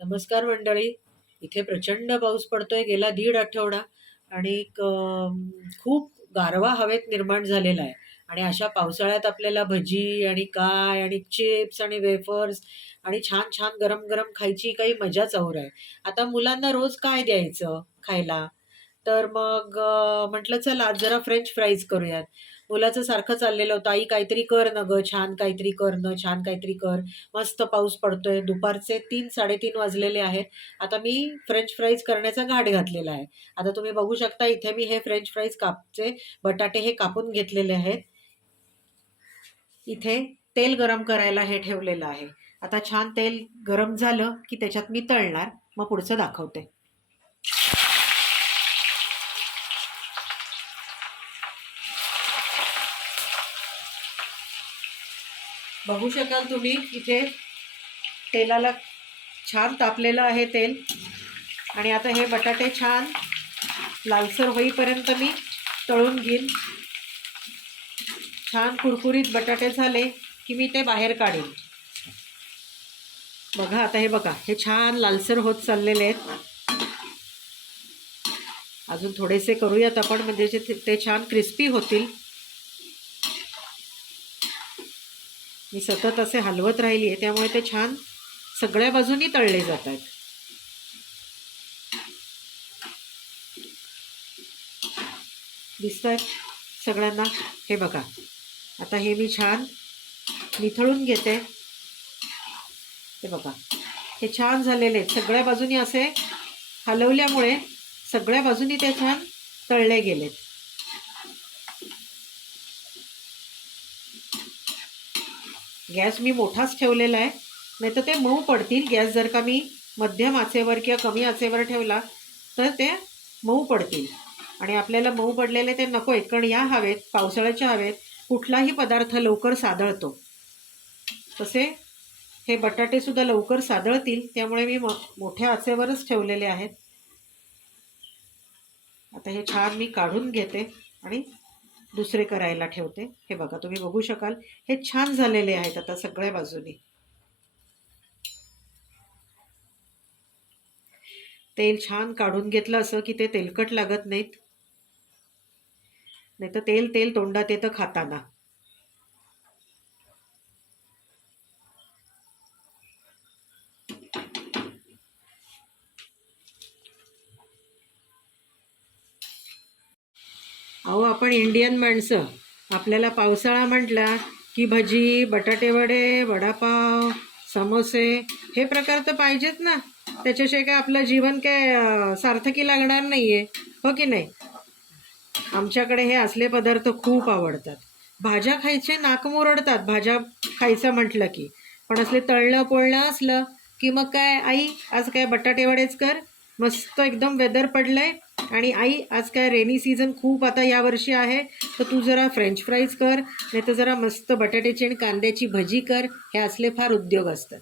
नमस्कार मंडळी. इथे प्रचंड पाऊस पडतोय गेला दीड आठवडा आणि खूप गारवा हवेत निर्माण झालेला आहे. आणि अशा पावसाळ्यात आपल्याला भजी आणि काय आणि चिप्स आणि वेफर्स आणि छान छान गरम गरम खायची काही मजाच और आहे. आता मुलांना रोज काय द्यायचं खायला? तर मग म्हटलं चला आज जरा फ्रेंच फ्राईज करूयात. मुलाचं सारखं चाललेलं होतं, "आई काहीतरी कर ना गं, छान काहीतरी कर ना, छान काहीतरी कर." मस्त पाऊस पडतोय. दुपारचे 3-3:30 वाजलेले आहेत. आता मी फ्रेंच फ्राईज करण्याचा घाट घातलेला आहे. आता तुम्ही बघू शकता इथे मी हे फ्रेंच फ्राईज बटाटे हे कापून घेतलेले आहेत. इथे तेल गरम करायला हे ठेवलेलं आहे. आता छान तेल गरम झालं, की त्याच्यात मी तळणार. मग पुढचं दाखवते. बघू शकाल तुम्ही इथे तेलाला छान तापलेलं आहे तेल. आणि आता हे बटाटे छान लालसर होईपर्यंत मी तळून घेईन. छान कुरकुरीत बटाटे झाले की मी ते बाहेर काढीन. बघा आता हे बघा, हे छान लालसर होत चाललेले आहेत. अजून थोडेसे करूयात आपण, म्हणजे ते छान क्रिस्पी होतील. मी सतत असे हलवत राहिली आहे, त्यामुळे ते छान सगळ्या बाजूनी तळले जात आहेत. दिसत आहेत सगळ्यांना? हे बघा, आता हे मी छान निथळून घेते. हे बघा, हे छान झालेले आहेत. सगळ्या बाजूनी असे हलवल्यामुळे सगळ्या बाजूनी ते छान तळले गेलेत. गॅस मी मोठाच ठेवलेला आहे, नाही तर ते मऊ पडतील. गॅस जर का मी मध्यम आचेवर किंवा कमी आचेवर ठेवला तर ते मऊ पडतील. आणि आपल्याला मऊ पडलेले ते नको आहेत, कारण या हवेत, पावसाळ्याच्या हवेत कुठलाही पदार्थ लवकर सादळतो. तसे हे बटाटेसुद्धा लवकर सादळतील, त्यामुळे मी मोठ्या आचेवरच ठेवलेले आहेत. आता हे छान मी काढून घेते आणि दुसरे करायला ठेवते. हे बघा, तुम्ही बघू शकाल हे छान झालेले आहेत आता सगळ्या बाजूनी. तेल छान काढून घेतलं असं की ते तेलकट लागत नाहीत, नाही तर तेल तेल तोंडात येतं खाताना. अहो, आपण इंडियन माणसं, आपल्याला पावसाळा म्हटला की भजी, बटाटे वडे, वडापाव, समोसे हे प्रकार तर पाहिजेत ना. त्याच्याशिवाय काय आपलं जीवन काय सार्थकी लागणार नाही आहे, हो की नाही? आमच्याकडे हे असले पदार्थ खूप आवडतात. भाज्या खायचे नाक मुरडतात भाज्या खायचं म्हटलं की. पण असले तळलं पोळलं असलं की मग काय, आई आज काय बटाटे वडेच कर, मस्त एकदम वेदर पडलंय. आणि आई आज काय रेनी सीझन खूप आता यावर्षी आहे, तर तू जरा फ्रेंच फ्राईज कर, नाही तर जरा मस्त बटाट्याची आणि कांद्याची भजी कर. हे असले फार उद्योग असतात.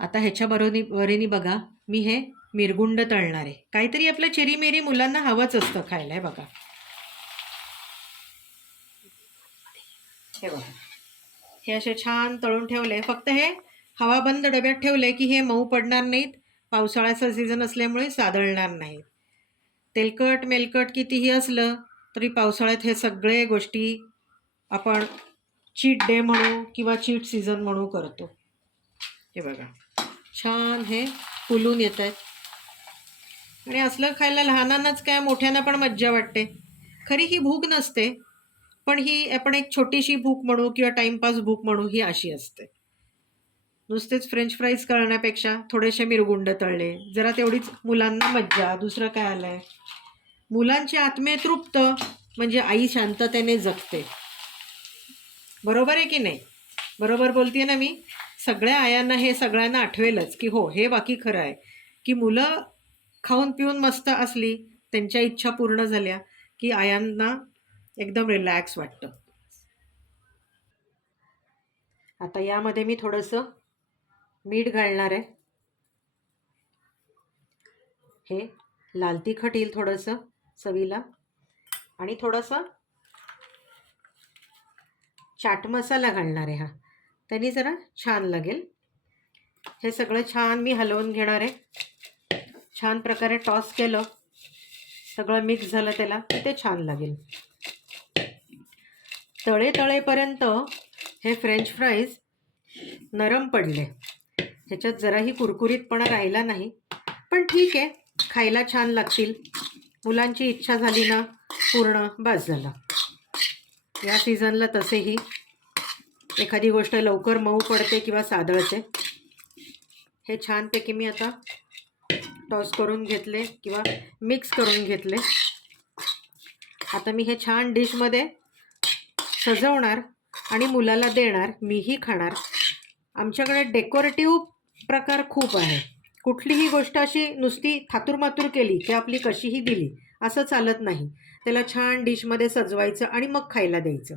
आता ह्याच्या वरीने बघा, मी हे मिरगुंड तळणार आहे. काहीतरी आपलं चेरीमेरी मुलांना हवंच असतं खायला. हे बघा, हे बघा, हे असे छान तळून ठेवले. फक्त हे हवाबंद डब्यात ठेवले की हे मऊ पडणार नाहीत. पावसाळ्याचा सीझन असल्यामुळे सादळणार नाहीत. तेलकट मेलकट कितीही असलं तरी पावसाळ्यात हे सगळे गोष्टी आपण चीट डे म्हणू किंवा चीट सीझन म्हणू करतो. हे बघा, छान हे फुलून येत आहेत. आणि असलं खायला लहानांनाच काय, मोठ्यांना पण मज्जा वाटते. खरी ही भूक नसते, पण ही आपण एक छोटीशी भूक म्हणू किंवा टाइमपास भूक म्हणू, ही अशी असते. नुसतेच फ्रेंच फ्राईज करण्यापेक्षा थोडेसे मिरगुंड तळले, जरा तेवढीच मुलांना मज्जा. दुसरं काय आलंय? मुलांची आत्मे तृप्त म्हणजे आई शांततेने जगते. बरोबर आहे की नाही? बरोबर बोलते ना मी? सगळ्या आयांना हे सगळ्यांना आठवेलच की हो, हे बाकी खरं आहे की मुलं खाऊन पिऊन मस्त असली, त्यांच्या इच्छा पूर्ण झाल्या की आयांना एकदम रिलॅक्स वाटतं. आता यामध्ये मी थोडंसं मीठ घालणार आहे. हे लाल तिखट येईल थोडंसं चवीला, आणि थोडंसं चाट मसाला घालणार आहे. हा, त्यांनी जरा छान लागेल. हे सगळं छान मी हलवून घेणार आहे. छान प्रकारे टॉस केलं, सगळं मिक्स झालं त्याला, की ते छान लागेल. तळेपर्यंत हे फ्रेंच फ्राईज नरम पडले, ह्याच्यात जराही कुरकुरीतपणा राहिला नाही, पण ठीक आहे, खायला छान लागतील. मुलांची इच्छा झाली ना पूर्ण, बस झालं. या सीझनला तसेही एखादी गोष्ट लवकर मऊ पडते किंवा सादळते. हे छानपैकी मी आता टॉस करून घेतले किंवा मिक्स करून घेतले. आता मी हे छान डिशमध्ये सजवणार आणि मुलाला देणार, मीही खाणार. आमच्याकडे डेकोरेटिव्ह प्रकार खूप आहे. कुठलीही गोष्ट अशी नुसती थातुरमातुर केली की आपली कशीही दिली असं चालत नाही. त्याला छान डिशमध्ये सजवायचं आणि मग खायला द्यायचं.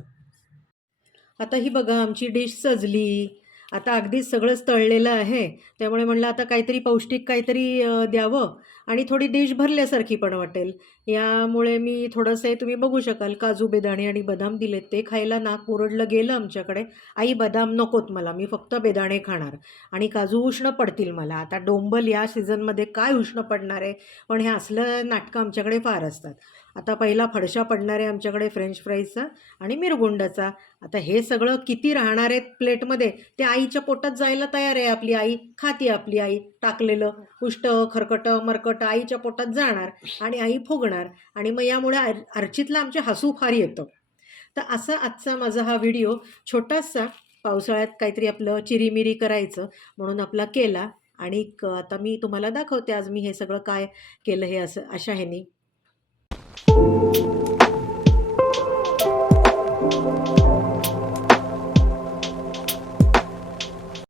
आता ही बघा आमची डिश सजली. आता अगदीच सगळंच तळलेलं आहे, त्यामुळे म्हणलं आता काहीतरी पौष्टिक काहीतरी द्यावं आणि थोडी डिश भरल्यासारखी पण वाटेल. यामुळे मी थोडंसं हे तुम्ही बघू शकाल काजू, बेदाणे आणि बदाम दिलेत. ते खायला नाक मुरडलं गेलं आमच्याकडे. आई बदाम नकोत मला, मी फक्त बेदाणे खाणार आणि काजू उष्ण पडतील मला. आता डोंबल या सीझनमध्ये काय उष्ण पडणार आहे, पण हे असलं नाटकं आमच्याकडे फार असतात. आता पहिला फडशा पडणार आहे आमच्याकडे फ्रेंच फ्राईजचा आणि मिरगुंडाचा. आता हे सगळं किती राहणार आहेत प्लेटमध्ये, ते आईच्या पोटात जायला तयार आहे. आपली आई खाती, आपली आई टाकलेलं उष्ट खरकटं मरकटं आईच्या पोटात जाणार आणि आई फुगणार आणि मग यामुळे अर्चितला आमचे हसू फार येतं. तर असा आजचा माझा हा व्हिडिओ छोटासा, पावसाळ्यात काहीतरी आपलं चिरीमिरी करायचं म्हणून आपला केला. आणि आता मी तुम्हाला दाखवते आज मी हे सगळं काय केलं हे असं अशा ह्यानी.